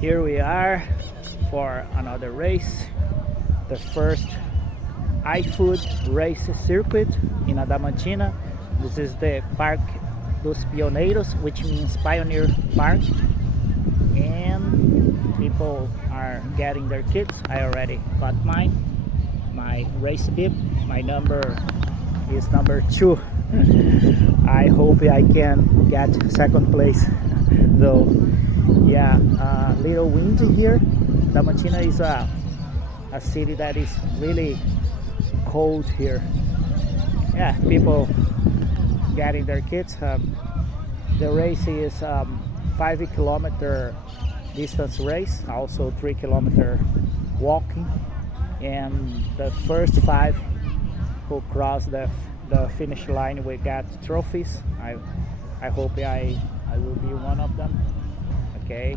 Here we are for another race, the first iFood race circuit in Adamantina. This is the Parque dos Pioneiros, which means Pioneer Park, and people are getting their kits. I already got mine, my race bib. My number is number 2. I hope I can get second place though. Yeah, little windy here. Adamantina is a city that is really cold here. Yeah, people getting their kits. The race is 5-kilometer distance race, also 3-kilometer walking, and the first 5 who cross the finish line will get trophies. I hope I will be one of them. Okay,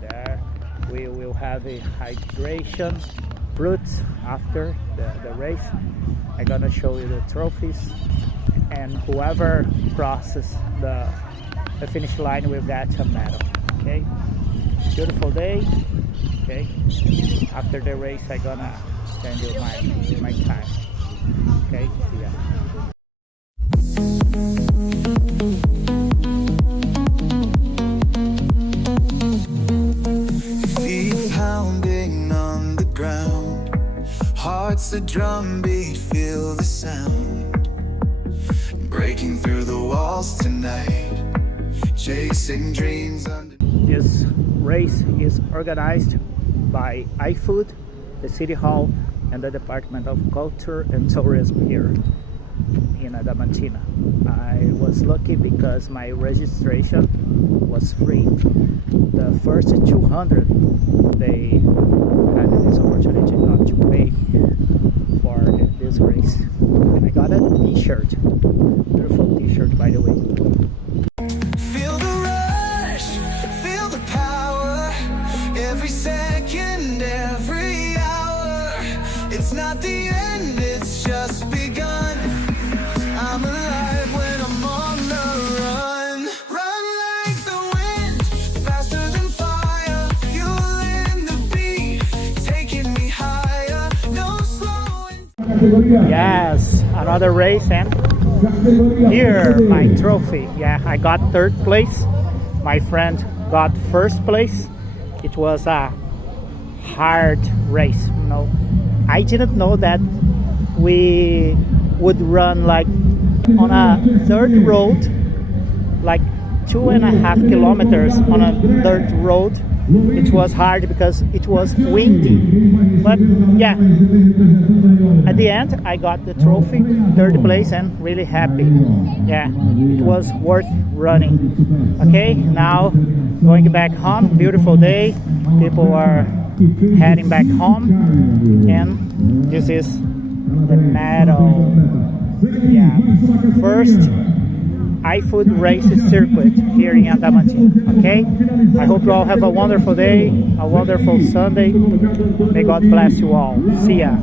there we will have a hydration fruits after the race. I'm gonna show you the trophies, and whoever crosses the finish line will get a medal. Okay, beautiful day. Okay, after the race I'm gonna send you my time. Okay, see ya. Feet pounding on the ground, heart's a drum beat, feel the sound. Breaking through the walls tonight, chasing dreams under. This race is organized by iFood, the City Hall, and the Department of Culture and Tourism here in Adamantina. I was lucky because my registration was free. The first 200 they had this opportunity not to pay for this race. And I got a t-shirt, beautiful t-shirt by the way. Feel the rush, feel the power, every second, every hour. It's not the end, it's just begun. I'm alive when I'm on the run. Run like the wind, faster than fire, fueling the beat, taking me higher, no slowing. Yes, another race, and here my trophy. Yeah, I got 3rd place. My friend got 1st place. It was a hard race, you know. I didn't know that we would run like on a dirt road, like 2.5 kilometers on a dirt road. It was hard because it was windy, but yeah, at the end I got the trophy, 3rd place, and really happy. Yeah, it was worth running. Okay, now going back home. Beautiful day, people are heading back home, and this is the medal. Yeah, first iFood race circuit here in Adamantina. Okay, I hope you all have a wonderful day, a wonderful Sunday. May God bless you all. See ya.